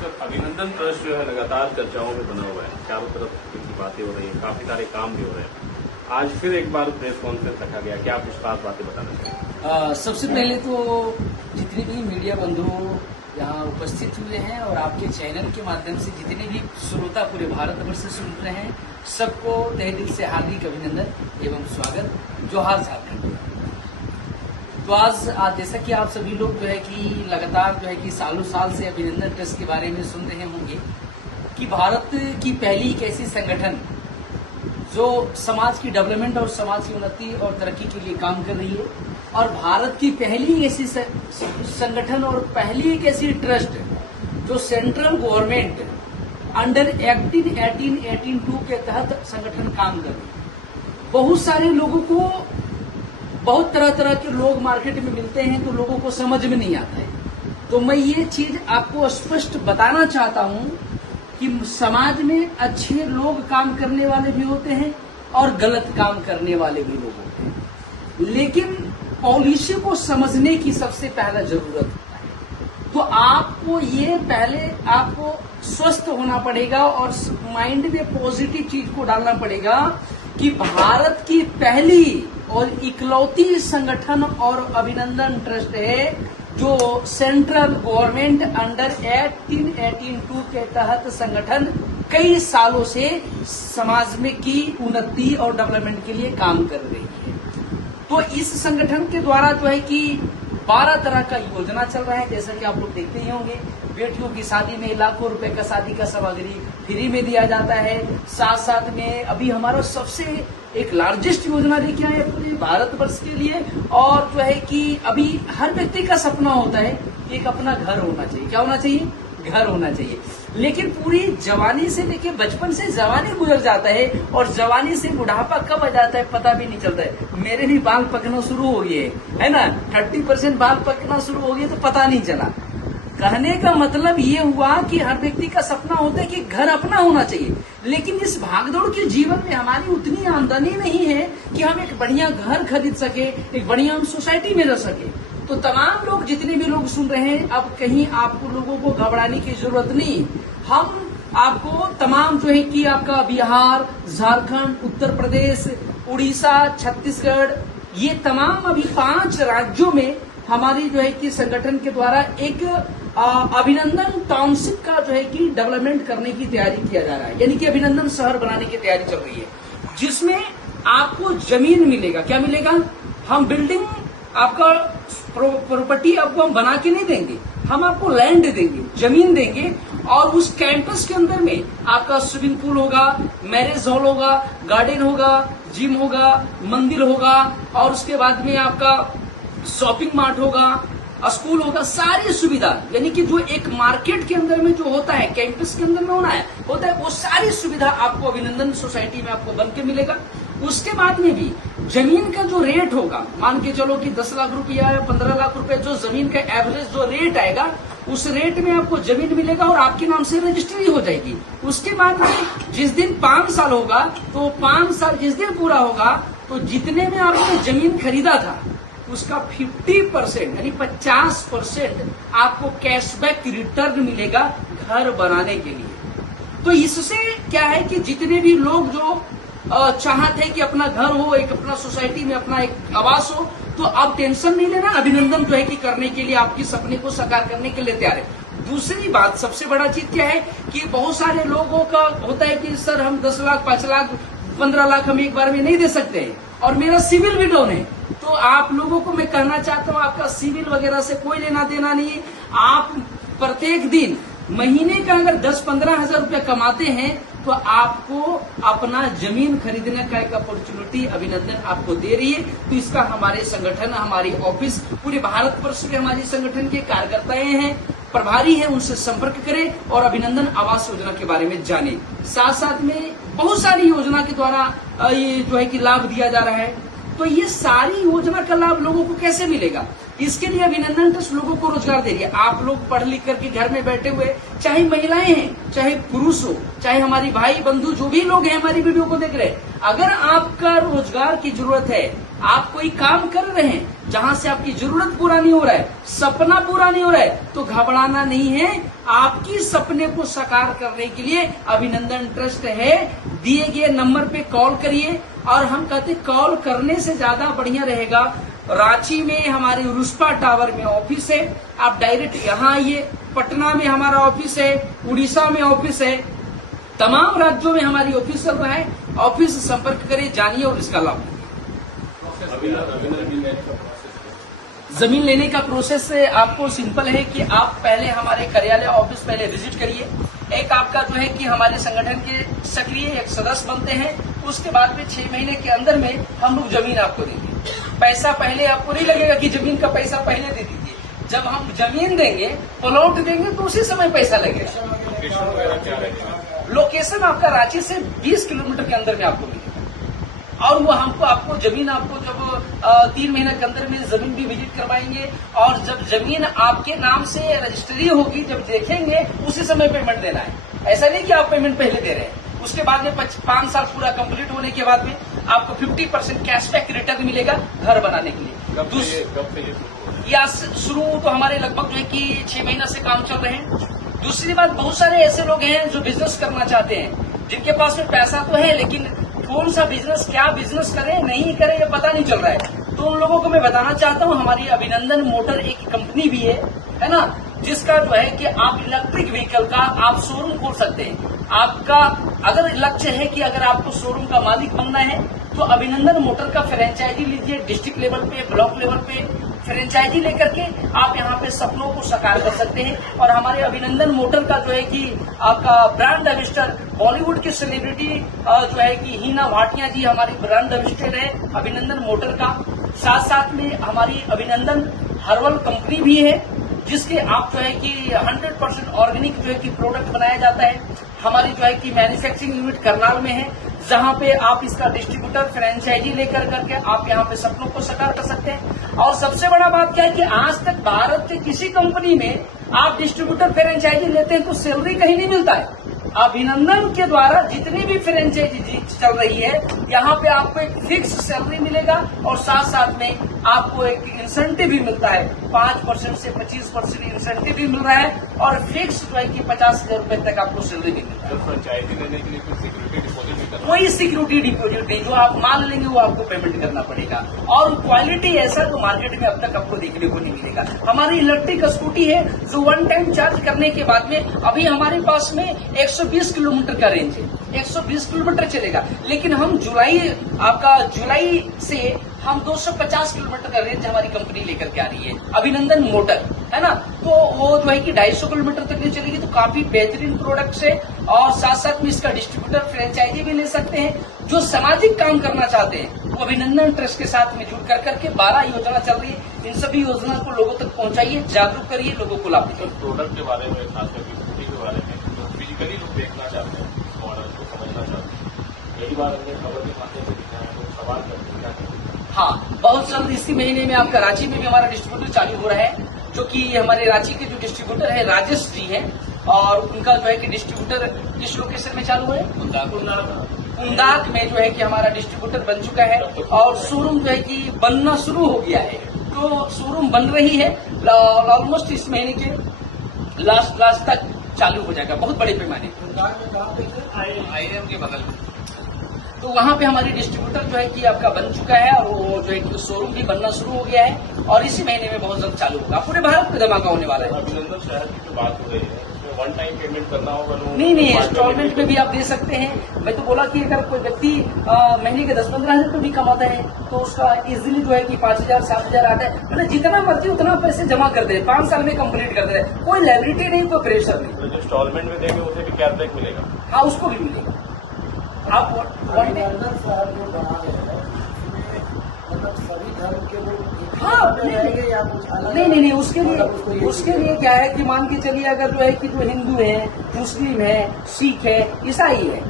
Sir, अभिनंदन trust जो है लगातार चर्चाओं में बना हुआ है, चारों तरफ की बातें हो रही है, काफी सारे काम भी हो रहे हैं। आज फिर एक बार प्रेस कॉन्फ्रेंस रखा गया, क्या आप इस बातें बताना चाहेंगे? सबसे पहले तो जितने भी मीडिया बंधु यहाँ उपस्थित हुए हैं और आपके चैनल के माध्यम से जितने भी श्रोता पूरे भारतवर्ष से सुन रहे हैं, सबको तहे दिल से हार्दिक अभिनंदन एवं स्वागत। जोहार झारखंड। तो आज जैसा कि आप सभी लोग जो है कि लगातार जो है कि सालों साल से अभिनंदन ट्रस्ट के बारे में सुन रहे होंगे कि भारत की पहली एक ऐसी संगठन जो समाज की डेवलपमेंट और समाज की उन्नति और तरक्की के लिए काम कर रही है, और भारत की पहली ऐसी संगठन और पहली एक ऐसी ट्रस्ट जो सेंट्रल गवर्नमेंट अंडर एक्ट 1882 के तहत संगठन काम कर रही है। बहुत सारे लोगों को, बहुत तरह तरह के लोग मार्केट में मिलते हैं तो लोगों को समझ में नहीं आता है। तो मैं ये चीज आपको स्पष्ट बताना चाहता हूं कि समाज में अच्छे लोग काम करने वाले भी होते हैं और गलत काम करने वाले भी लोग होते हैं, लेकिन पॉलिसी को समझने की सबसे पहला जरूरत होता है। तो आपको ये पहले आपको स्वस्थ होना पड़ेगा और माइंड में पॉजिटिव चीज को डालना पड़ेगा कि भारत की पहली और इकलौती संगठन और अभिनंदन ट्रस्ट है जो सेंट्रल गवर्नमेंट अंडर एक्ट 1882 के तहत संगठन कई सालों से समाज में की उन्नति और डेवलपमेंट के लिए काम कर रही है। तो इस संगठन के द्वारा जो है कि 12 तरह का योजना चल रहा है, जैसा कि आप लोग देखते ही होंगे। बेटियों की शादी में लाखों रुपए का शादी का सामग्री फ्री में दिया जाता है। साथ साथ में अभी हमारा सबसे एक लार्जेस्ट योजना लेके आए पूरे भारतवर्ष के लिए, और जो है कि अभी हर व्यक्ति का सपना होता है कि एक अपना घर होना चाहिए। क्या होना चाहिए? घर होना चाहिए। लेकिन पूरी जवानी से लेके बचपन से जवानी गुजर जाता है और जवानी से बुढ़ापा कब आ जाता है पता भी नहीं चलता है। मेरे भी बाल पकना शुरू हो गए है ना, 30% बाल पकना शुरू हो गए तो पता नहीं चला। कहने का मतलब ये हुआ कि हर व्यक्ति का सपना होता है कि घर अपना होना चाहिए, लेकिन इस भागदौड़ के जीवन में हमारी उतनी आमदनी नहीं है कि हम एक बढ़िया घर खरीद सके, एक बढ़िया सोसाइटी में रह सके। तो तमाम लोग, जितने भी लोग सुन रहे हैं, अब कहीं आपको लोगों को घबराने की जरूरत नहीं। हम आपको तमाम जो है कि आपका बिहार, झारखंड, उत्तर प्रदेश, उड़ीसा, छत्तीसगढ़, ये तमाम अभी 5 राज्यों में हमारी जो है कि संगठन के द्वारा एक अभिनंदन टाउनशिप का जो है कि डेवलपमेंट करने की तैयारी किया जा रहा है, यानी कि अभिनंदन शहर बनाने की तैयारी चल रही है, जिसमें आपको जमीन मिलेगा। क्या मिलेगा? हम बिल्डिंग, आपका प्रॉपर्टी आपको हम बना के नहीं देंगे, हम आपको लैंड देंगे, जमीन देंगे, और उस कैंपस के अंदर में आपका स्विमिंग पूल होगा, मैरिज हॉल होगा, गार्डन होगा, जिम होगा, मंदिर होगा, और उसके बाद में आपका शॉपिंग मार्ट होगा, स्कूल होगा, सारी सुविधा, यानी कि जो एक मार्केट के अंदर में जो होता है, कैंपस के अंदर में होता है, वो सारी सुविधा आपको अभिनंदन सोसाइटी में आपको बन के मिलेगा। उसके बाद में भी जमीन का जो रेट होगा, मान के चलो कि 10 लाख रुपया या 15 लाख रुपए जो जमीन का एवरेज जो रेट आएगा, उस रेट में आपको जमीन मिलेगा और आपके नाम से रजिस्ट्री हो जाएगी। उसके बाद में जिस दिन 5 साल होगा, तो 5 साल जिस दिन पूरा होगा, तो जितने में आपने जमीन खरीदा था उसका 50% यानी 50% आपको कैशबैक रिटर्न मिलेगा घर बनाने के लिए। तो इससे क्या है कि जितने भी लोग जो चाहते हैं कि अपना घर हो, एक अपना सोसाइटी में अपना एक आवास हो, तो आप टेंशन नहीं लेना, अभिनंदन जो है कि करने के लिए, आपकी सपने को साकार करने के लिए तैयार है। दूसरी बात, सबसे बड़ा चीज क्या है कि बहुत सारे लोगों का होता है कि सर हम 10 लाख, 5 लाख, 15 लाख हम एक बार में नहीं दे सकते हैं और मेरा सिविल भी डाउन है। तो आप लोगों को मैं कहना चाहता हूं, आपका सिविल वगैरह से कोई लेना देना नहीं है। आप प्रत्येक दिन महीने का अगर 10-15 हजार रुपया कमाते हैं तो आपको अपना जमीन खरीदने का एक अपॉर्चुनिटी अभिनंदन आपको दे रही है। तो इसका हमारे संगठन, हमारी ऑफिस, पूरे भारतवर्ष में हमारी संगठन के कार्यकर्ताएं हैं, प्रभारी हैं, उनसे संपर्क करें और अभिनंदन आवास योजना के बारे में जानें। साथ साथ में बहुत सारी योजना के द्वारा ये जो है कि लाभ दिया जा रहा है। तो ये सारी योजना का लाभ लोगों को कैसे मिलेगा? इसके लिए अभिनंदन ट्रस्ट लोगों को रोजगार दे रही है। आप लोग पढ़ लिख करके घर में बैठे हुए, चाहे महिलाएं हैं, चाहे पुरुष हो, चाहे हमारी भाई बंधु जो भी लोग हैं हमारी वीडियो को देख रहे हैं, अगर आपका रोजगार की जरूरत है आप कोई काम कर रहे हैं जहां से आपकी जरूरत पूरा नहीं हो रहा है, सपना पूरा नहीं हो रहा है, तो घबराना नहीं है। आपकी सपने को साकार करने के लिए अभिनंदन ट्रस्ट है। दिए गए नंबर पे कॉल करिए। और हम कहते कॉल करने से ज्यादा बढ़िया रहेगा, रांची में हमारे रुस्पा टावर में ऑफिस है, आप डायरेक्ट यहाँ आइए। पटना में हमारा ऑफिस है, उड़ीसा में ऑफिस है, तमाम राज्यों में हमारी ऑफिस चल रहा है। ऑफिस से संपर्क करिए, जानिए और इसका लाभ लीजिए। जमीन लेने का प्रोसेस आपको सिंपल है कि आप पहले हमारे कार्यालय ऑफिस पहले विजिट करिए। एक आपका जो है कि हमारे संगठन के सक्रिय एक सदस्य बनते हैं, उसके बाद में 6 महीने के अंदर में हम लोग जमीन आपको देंगे। पैसा पहले आपको नहीं लगेगा कि जमीन का पैसा पहले दे दीजिए। जब हम जमीन देंगे, प्लॉट देंगे, तो उसी समय पैसा लगेगा। लोकेशन आपका रांची से 20 किलोमीटर के अंदर में आपको मिलेगा। और वो हमको आपको जमीन आपको जब 3 महीने के अंदर में जमीन भी विजिट करवाएंगे। और जब जमीन आपके नाम से रजिस्ट्री होगी, जब देखेंगे उसी समय पेमेंट देना है। ऐसा नहीं कि आप पेमेंट पहले दे रहे हैं। उसके बाद में 5 साल पूरा कंप्लीट होने के बाद में आपको 50% कैशबैक रिटर्न मिलेगा घर बनाने के लिए। या शुरू तो हमारे लगभग जो है कि 6 महीना से काम चल रहे हैं। दूसरी बात, बहुत सारे ऐसे लोग हैं जो बिजनेस करना चाहते हैं, जिनके पास में पैसा तो है, लेकिन कौन सा बिजनेस, क्या बिजनेस करें नहीं करें ये पता नहीं चल रहा है। तो उन लोगों को मैं बताना चाहता हूँ, हमारी अभिनंदन मोटर एक कंपनी भी है ना, जिसका जो है कि आप इलेक्ट्रिक व्हीकल का आप शोरूम खोल सकते हैं। आपका अगर लक्ष्य है कि अगर आपको शोरूम का मालिक बनना है, तो अभिनंदन मोटर का फ्रेंचाइजी लीजिए। डिस्ट्रिक्ट लेवल पे, ब्लॉक लेवल पे फ्रेंचाइजी लेकर के आप यहाँ पे सपनों को साकार कर सकते हैं। और हमारे अभिनंदन मोटर का जो है कि आपका ब्रांड एम्बेसडर बॉलीवुड की सेलिब्रिटी जो है कि हीना भाटिया जी हमारी ब्रांड एम्बेसडर है अभिनंदन मोटर का। साथ साथ में हमारी अभिनंदन हर्बल कंपनी भी है, जिसके आप जो है कि 100% ऑर्गेनिक जो है कि प्रोडक्ट बनाया जाता है। हमारी जो है कि मैन्युफैक्चरिंग यूनिट करनाल में है, जहां पे आप इसका डिस्ट्रीब्यूटर फ्रेंचाइजी लेकर करके आप यहां पे सपनों को साकार कर सकते हैं। और सबसे बड़ा बात क्या है कि आज तक भारत के किसी कंपनी में आप डिस्ट्रीब्यूटर फ्रेंचाइजी लेते हैं तो सैलरी कहीं नहीं मिलता है। अभिनंदन के द्वारा जितनी भी फ्रेंचाइजी चल रही है, यहाँ पे आपको एक फिक्स सैलरी मिलेगा और साथ साथ में आपको एक इंसेंटिव भी मिलता है। 5% से 25% इंसेंटिव भी मिल रहा है और फिक्स जो है कि 50,000 रुपए तक आपको सैलरी भी मिलता है। फ्रेंचाइजी लेने के लिए कोई सिक्योरिटी डिपॉजिट नहीं करना? कोई सिक्योरिटी डिपॉजिट नहीं, जो आप माल लेंगे वो आपको पेमेंट करना पड़ेगा। और क्वालिटी ऐसा तो मार्केट में अब तक आपको देखने को नहीं मिलेगा। हमारी इलेक्ट्रिक स्कूटी है जो 1 टाइम चार्ज करने के बाद में, अभी हमारे पास में 120 किलोमीटर का रेंज है, 120 किलोमीटर चलेगा। लेकिन हम जुलाई से हम 250 किलोमीटर का रेंज हमारी कंपनी लेकर के आ रही है, अभिनंदन मोटर, है ना। तो वो जो है कि 250 किलोमीटर तक नहीं चलेगी। तो काफी बेहतरीन प्रोडक्ट है। और साथ साथ में इसका डिस्ट्रीब्यूटर फ्रेंचाइजी भी ले सकते हैं। जो सामाजिक काम करना चाहते हैं वो अभिनंदन ट्रस्ट के साथ में जुड़ कर करके 12 योजना चल रही है। इन सभी योजना को लोगों तक पहुंचाइए, जागरूक करिए, लोगों को लाभ दीजिए। प्रोडक्ट के बारे में, खासकर स्कूटी के बारे में जो फिजिकली लोग देखना चाहते हैं, मॉडल को समझना चाहते हैं, यही बार हमने खबर के माध्यम से दिखाया है, तो सवाल करते हैं क्या करें? हाँ, बहुत जल्द इसी महीने में आपका रांची में भी हमारा डिस्ट्रीब्यूटर चालू हो रहा है, जो कि हमारे रांची के जो डिस्ट्रीब्यूटर है राजेश जी हैं। और उनका जो है कि डिस्ट्रीब्यूटर किस लोकेशन में चालू है? कुंदाक में जो है कि हमारा डिस्ट्रीब्यूटर बन चुका है और शोरूम जो है कि बनना शुरू हो गया है। तो शोरूम बन रही है, ऑलमोस्ट इस महीने के लास्ट तक चालू हो जाएगा, बहुत बड़े पैमाने IIM के बगल में। तो वहां पे हमारी डिस्ट्रीब्यूटर जो है कि आपका बन चुका है और वो जो है कि शोरूम भी बनना शुरू हो गया है और इसी महीने में बहुत जल्द चालू होगा। पूरे भारत में धमाका होने वाला है। अभिनंदन शहर की जो बात हो रही है, उसमें 1 टाइम पेमेंट करना होगा? नहीं, इंस्टॉलमेंट में भी आप दे सकते हैं। मैं तो बोला कि अगर कोई व्यक्ति महीने के 10-15 हजार रुपये भी कमाता है तो उसका इजीली जो है कि 5,000 7,000 आता है। मतलब जितना मर्जी उतना पैसे जमा कर दे, 5 साल में कंप्लीट कर दे, कोई लाइबिलिटी नहीं, कोई प्रेशर नहीं। तो जो इंस्टॉलमेंट में देंगे उसे भी कैशबैक मिलेगा? हाँ, उसको भी मिलेगा। आप हाँ, नहीं, उसके लिए क्या है कि मान के चलिए अगर जो है कि जो हिंदू है, मुस्लिम है, सिख है, ईसाई है,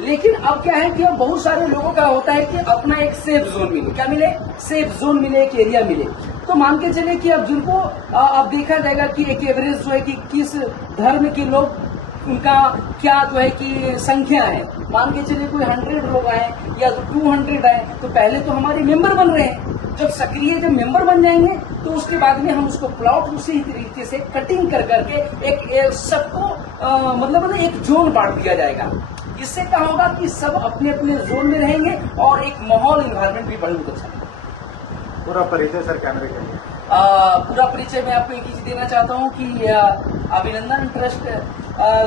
लेकिन अब क्या है कि अब बहुत सारे लोगों का होता है कि अपना एक सेफ जोन मिले। क्या मिले? सेफ जोन मिले, एक एरिया मिले। तो मान के चले कि अब जिनको अब देखा जाएगा कि एक एवरेज जो है कि किस धर्म के लोग उनका क्या जो है कि संख्या है। मान के चलिए कोई 100 लोग आए या 200 आए, तो पहले तो हमारे मेंबर बन रहे हैं। जब सक्रिय जब मेंबर बन जाएंगे तो उसके बाद में हम उसको प्लॉट उसी तरीके से कटिंग कर करके एक सबको मतलब एक जोन बांट दिया जाएगा। इससे क्या होगा कि सब अपने अपने जोन में रहेंगे और एक माहौल इन्वायरमेंट भी बहुत अच्छा है। पूरा परिचय सर कैमरे के लिए। पूरा परिचय मैं आपको एक ही चीज देना चाहता हूँ कि अभिनंदन ट्रस्ट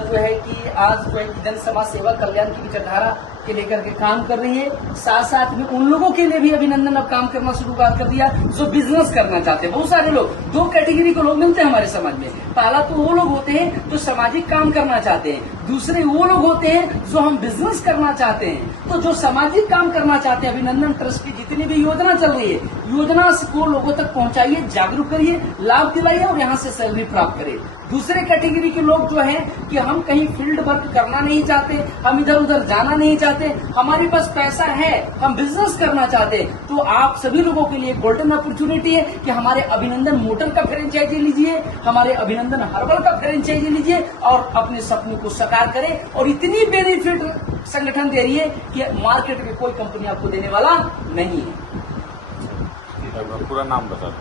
जो है कि आज जो है कि जन समाज सेवा कल्याण की विचारधारा के लेकर के काम कर रही है। साथ साथ में उन लोगों के लिए भी अभिनंदन अब काम करना शुरू कर दिया जो बिजनेस करना चाहते हैं। बहुत सारे लोग, दो कैटेगरी के लोग मिलते हैं हमारे समाज में। पहला तो वो लोग होते हैं जो सामाजिक काम करना चाहते हैं, दूसरे वो लोग होते हैं जो हम बिजनेस करना चाहते हैं। तो जो सामाजिक काम करना चाहते हैं, अभिनंदन ट्रस्ट की जितनी भी योजना चल रही है, योजना को लोगों तक पहुंचाइए, जागरूक करिए, लाभ दिलाइए और यहाँ से सैलरी प्राप्त करिए। दूसरे कैटेगरी के लोग जो हैं कि हम कहीं फील्ड वर्क करना नहीं चाहते, हम इधर उधर जाना नहीं चाहते, हमारे पास पैसा है, हम बिजनेस करना चाहते, तो आप सभी लोगों के लिए गोल्डन अपॉर्चुनिटी है कि हमारे अभिनंदन मोटर का फ्रेंचाइजी लीजिए, हमारे अभिनंदन हर्बल का फ्रेंचाइजी लीजिए और अपने सपनों को साकार करें। और इतनी बेनिफिट संगठन दे रही है कि मार्केट में कोई कंपनी आपको देने वाला नहीं है। पूरा नाम बता दो।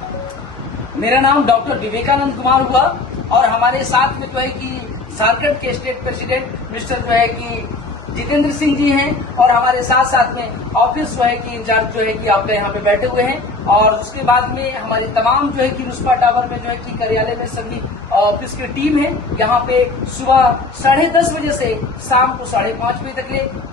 मेरा नाम डॉक्टर विवेकानंद कुमार हुआ और हमारे साथ में जो है कि झारखंड के स्टेट प्रेसिडेंट मिस्टर जो है कि जितेंद्र सिंह जी हैं और हमारे साथ साथ में ऑफिस जो है कि इंचार्ज जो है कि आपके यहाँ पे बैठे हुए हैं। और उसके बाद में हमारी तमाम जो है कि रुस्पा टावर में जो है कि कार्यालय में सभी ऑफिस की टीम है। यहाँ पे सुबह 10:30 बजे से शाम को 5:30 बजे तक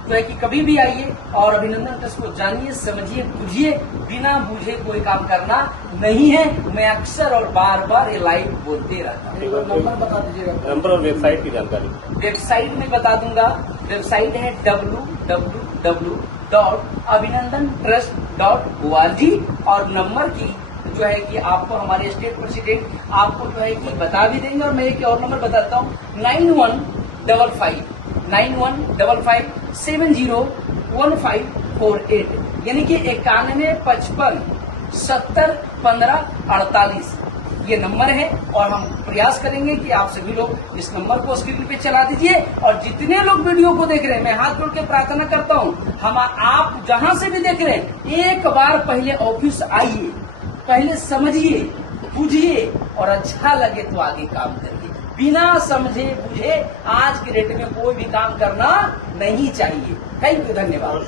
जो है कि कभी भी आइए और अभिनंदन ट्रस्ट को जानिए, समझिए, बुझिए। बिना बुझे कोई काम करना नहीं है। मैं अक्सर और बार बार ये लाइव बोलते रहता हूँ। नंबर बता दीजिएगा। नंबर और वेबसाइट की जानकारी। वेबसाइट में बता दूंगा। वेबसाइट है www.abhinandantrust.org और नंबर की जो है कि आपको हमारे स्टेट प्रेसिडेंट आपको जो है कि बता भी देंगे। और मैं एक और नंबर बताता हूँ 9155701548 यानी कि 9155701548 ये नंबर है। और हम प्रयास करेंगे कि आप सभी लोग इस नंबर को स्क्रीन पे चला दीजिए। और जितने लोग वीडियो को देख रहे हैं, मैं हाथ जोड़ के प्रार्थना करता हूँ, हम आप जहां से भी देख रहे हैं, एक बार पहले ऑफिस आइए, पहले समझिए, बुझिए और अच्छा लगे तो आगे काम करिए। बिना समझे बुझे आज के डेट में कोई भी काम करना नहीं चाहिए। थैंक यू, धन्यवाद।